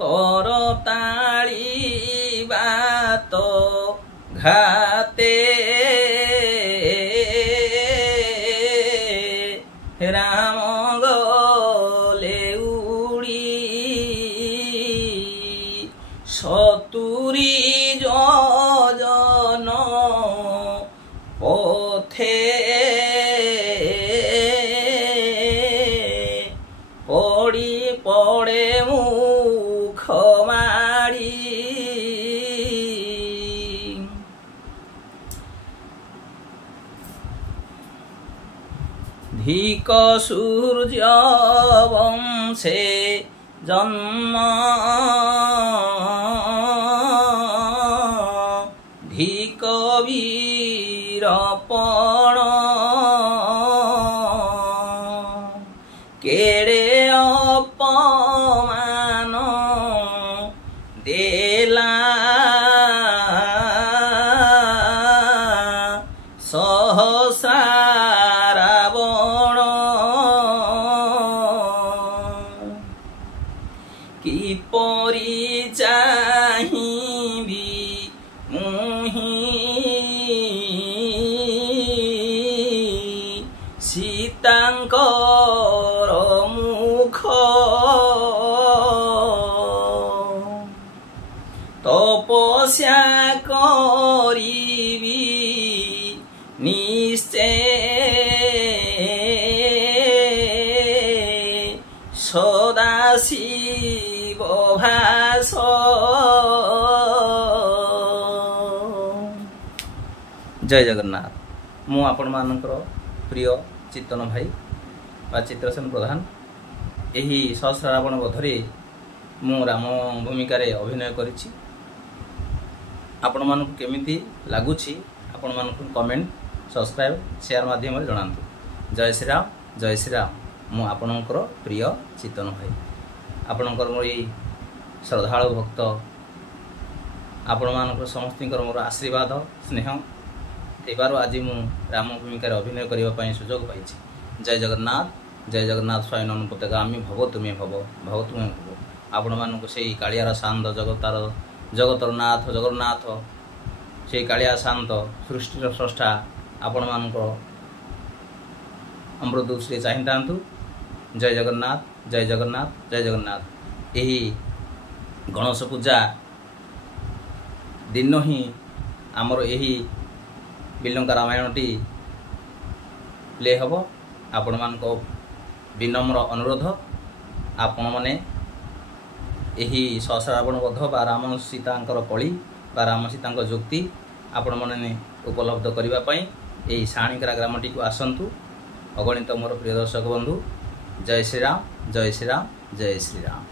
करताली बात घाते राम गले उड़ी सतुरी योजन पथे पड़ी पड़े मुख माड़ी धिक सूर्य वंशे जन्म धिक वीरपण केड़े अपमान देला सहसा रावण किपरि चाहिबी मुहि सीतांकर मुख तपस्या करिबी निश्चय सदाशिव भास जय जगन्नाथ। मु आपण मानकर प्रिय चित्तन भाई बा चित्रसेन प्रधान यही सहस्र रावण वधरे मु राम भूमिकार अभिनय करिछि। आपण मानक केमिति लागुछि आपण मानक कमेंट सब्सक्राइब शेयर माध्यम जनातु। जय श्री राम जय श्री राम। मु आपणकर प्रिय चित्तन भाई आपणकर मोर श्रद्धालु भक्त आपण मानकर समस्त मोर आशीर्वाद स्नेह एबारो आज मु राम भूमिकार अभिनय करने सुजोग पाई। जय जगन्नाथ स्वामी नमोपतगामी भव तुम्हें भव भव तुम्हें भव। आपण मानक से कालियार शांत जगतर नाथ जगन्नाथ से कालिया शांत सृष्टिर स्रष्टा आपण मानक अमृत दृष्टि चाहिए। जय जगन्नाथ जय जगन्नाथ जय जगन्नाथ। यही गणेश पूजा दिन ही आमर यही बिलंका रामायणटी प्ले हम। आपण मान विनम्र अनुरोध आपण मैंने यही सहस्र रावण वध बा राम सीतांकर कली बा राम सीतांक जुक्ति आपण मैंने उपलब्ध करने यही साणीकरा ग्रामटी को आसतु। अगणित मोर प्रिय दर्शक बंधु जय श्री राम जय श्री राम जय श्री राम।